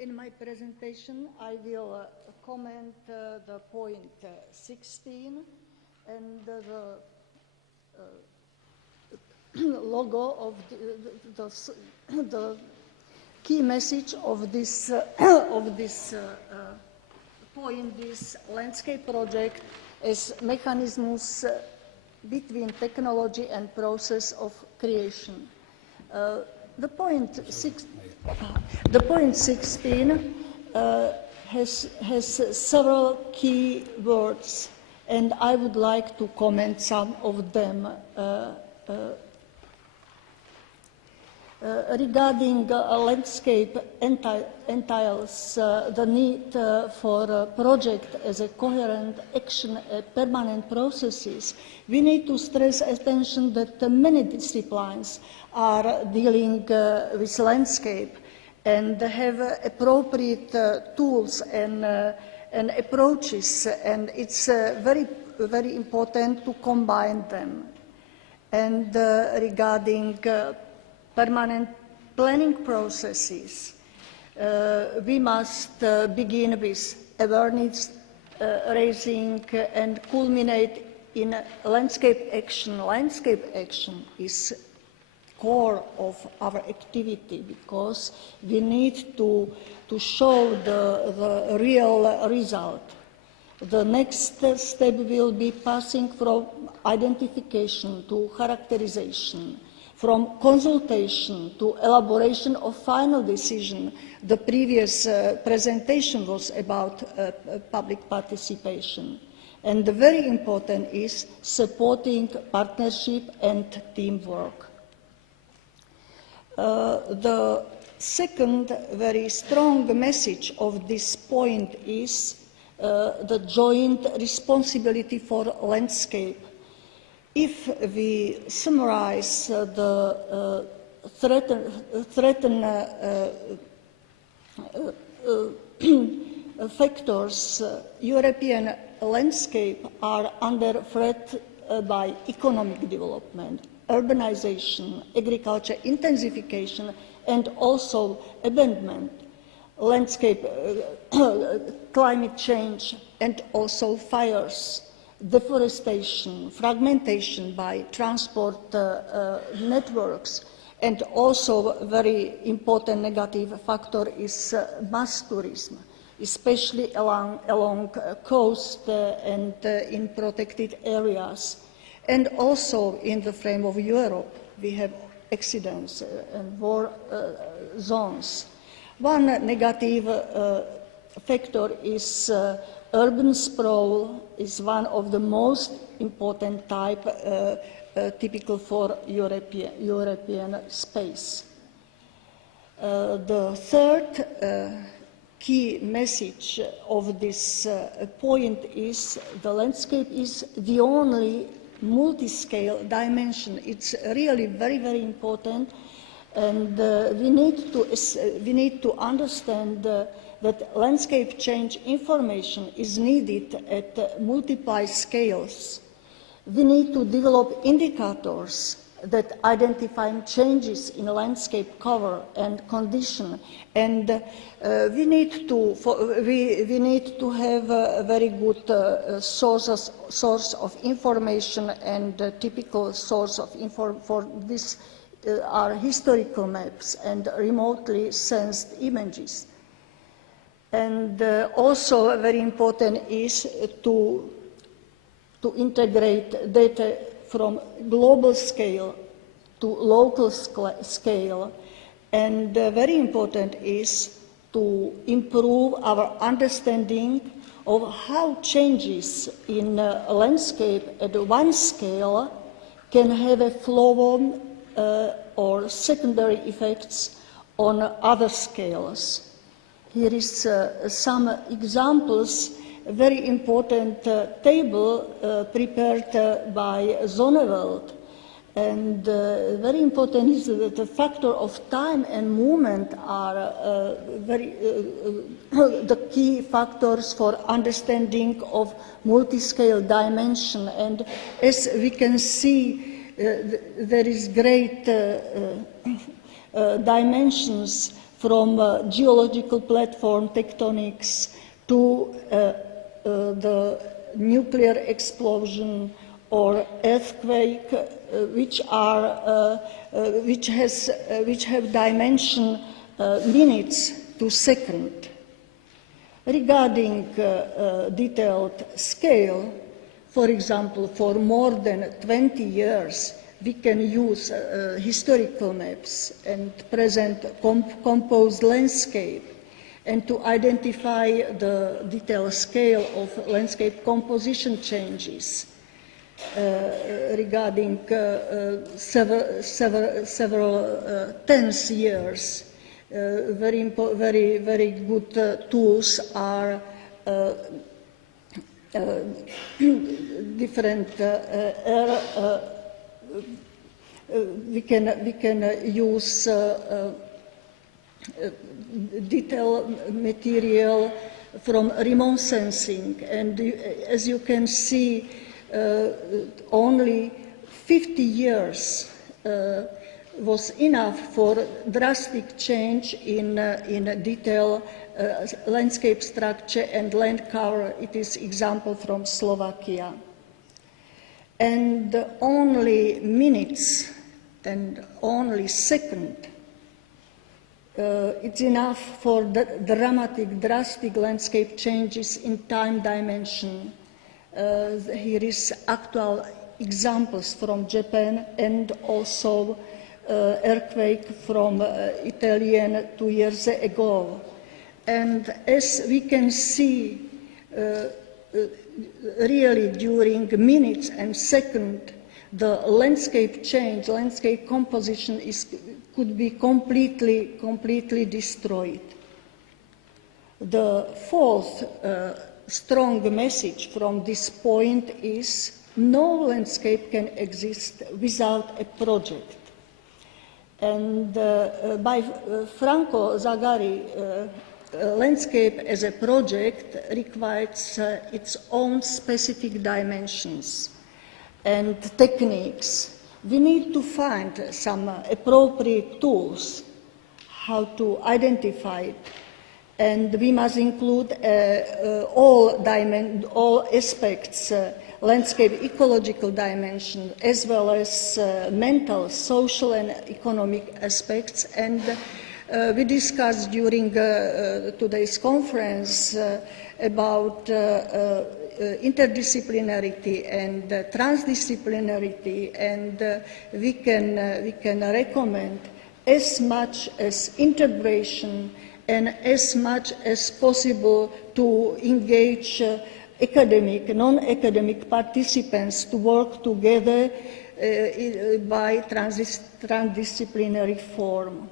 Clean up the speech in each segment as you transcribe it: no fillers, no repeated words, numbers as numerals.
In my presentation, I will comment the point 16 and the logo of the key message of this point, this landscape project, is mechanisms between technology and process of creation. The point 16 has several key words, and I would like to comment some of them. Regarding landscape entails the need for a project as a coherent action, permanent processes. We need to stress attention that many disciplines are dealing with landscape and have appropriate tools and approaches, and it's very important to combine them. And regarding permanent planning processes, we must begin with awareness raising and culminate in landscape action. Landscape action is core of our activity because we need to show the real result. The next step will be passing from identification to characterization, from consultation to elaboration of final decision. The previous presentation was about public participation. And the very important is supporting partnership and teamwork. The second very strong message of this point is the joint responsibility for landscape. If we summarize the threatened factors, European landscape are under threat by economic development, urbanization, agriculture intensification, and also abandonment, landscape, climate change, and also fires, deforestation, fragmentation by transport networks, and also a very important negative factor is mass tourism, especially along coast and in protected areas. And also in the frame of Europe, we have accidents and war zones. One negative factor is urban sprawl is one of the most important type typical for European space. The third key message of this point is the landscape is the only multi-scale dimension. It's really very important, and we need to understand that landscape change information is needed at multiple scales. We need to develop indicators that identify changes in landscape cover and condition, and we need to have a very good source of information, and typical source of information for this are historical maps and remotely sensed images. And also very important is to integrate data from global scale to local scale, and very important is to improve our understanding of how changes in landscape at one scale can have a flow-on or secondary effects on other scales. Here is some examples. A very important table prepared by Zonneveld, and very important is that the factor of time and movement are the key factors for understanding of multi-scale dimension. And as we can see, there is great dimensions from geological platform tectonics to the nuclear explosion or earthquake, which have dimension minutes to second. Regarding detailed scale, for example, for more than 20 years, we can use historical maps and present composed landscape, and to identify the detailed scale of landscape composition changes regarding several tens years. Very good tools are different. We can use detailed material from remote sensing, and as you can see, only 50 years was enough for drastic change in detail landscape structure and land cover. It is example from Slovakia. And only minutes and only second, it's enough for the drastic landscape changes in time dimension. Here is actual examples from Japan and also earthquake from Italy 2 years ago. And as we can see, really during minutes and seconds, the landscape change, landscape composition could be completely destroyed. The fourth strong message from this point is no landscape can exist without a project. And by Franco Zagari, landscape as a project requires its own specific dimensions and techniques. We need to find some appropriate tools how to identify it, and we must include all aspects, landscape ecological dimension, as well as mental, social, and economic aspects. And we discussed during today's conference about interdisciplinarity and transdisciplinarity, and we can recommend as much as integration and as much as possible to engage academic, non-academic participants to work together by transdisciplinary form.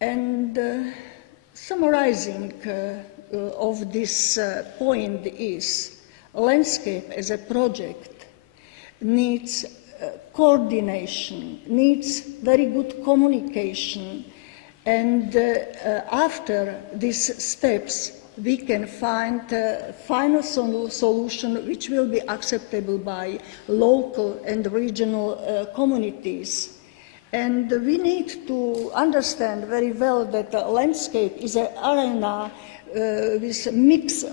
And summarizing of this point is landscape as a project needs coordination, needs very good communication, and after these steps we can find a final solution which will be acceptable by local and regional communities. And we need to understand very well that the landscape is an arena with mixed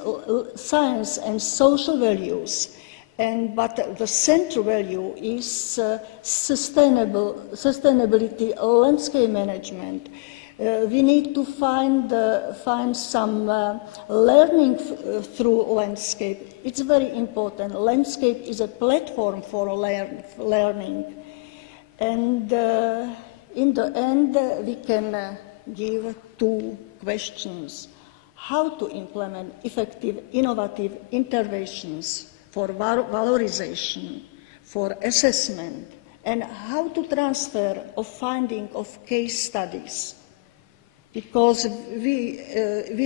science and social values, but the central value is sustainability, landscape management. We need to find some learning through landscape. It's very important. Landscape is a platform for learning. And in the end, we can give two questions. How to implement effective, innovative interventions for valorization, for assessment, and how to transfer of finding of case studies. Because we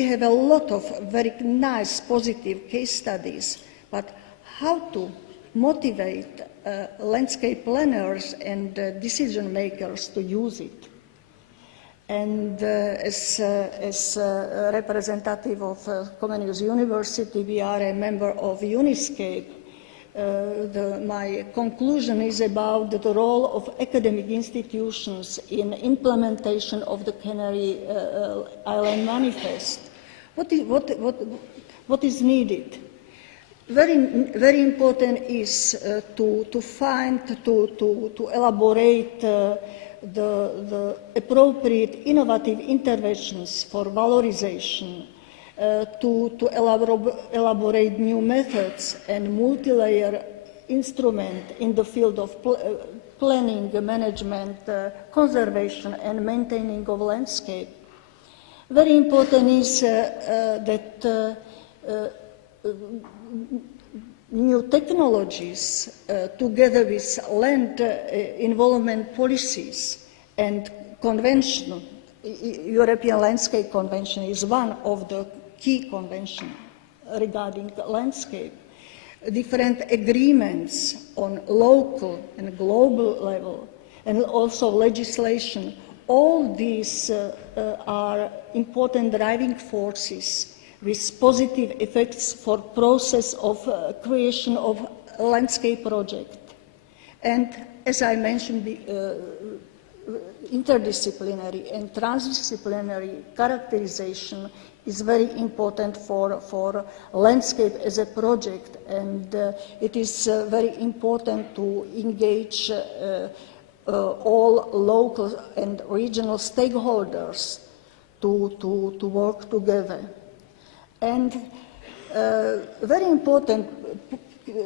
have a lot of very nice, positive case studies, but how to motivate landscape planners and decision makers to use it. And as a representative of Comenius University, we are a member of Uniscape. my conclusion is about the role of academic institutions in implementation of the Canary Island Manifest. What is needed? Very important is to elaborate the appropriate innovative interventions for valorization, to elaborate new methods and multi-layer instrument in the field of planning, management, conservation and maintaining of landscape. Very important is that new technologies together with land involvement policies and convention, European Landscape Convention is one of the key conventions regarding landscape. Different agreements on local and global level, and also legislation, all these are important driving forces with positive effects for process of creation of a landscape project. And as I mentioned, interdisciplinary and transdisciplinary characterization is very important for landscape as a project, and it is very important to engage all local and regional stakeholders to work together. And very important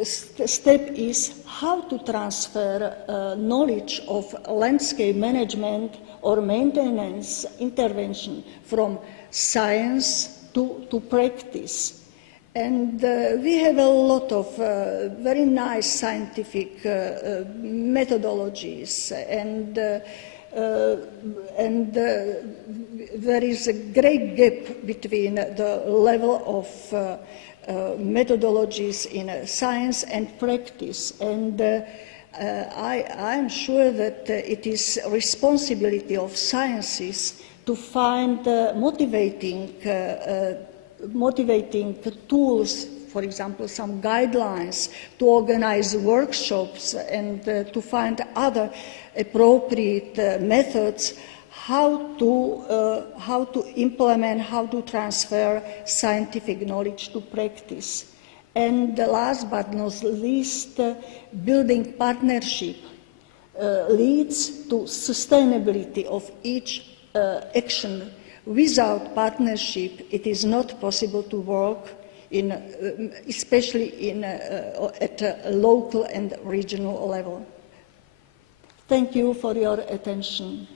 step is how to transfer knowledge of landscape management or maintenance intervention from science to practice. And we have a lot of very nice scientific methodologies, and there is a great gap between the level of methodologies in science and practice. And I am sure that it is responsibility of sciences to find motivating tools, for example, some guidelines to organize workshops and to find other appropriate methods how to implement, how to transfer scientific knowledge to practice. And last but not least, building partnership leads to sustainability of each action. Without partnership, it is not possible to work especially at a local and regional level. Thank you for your attention.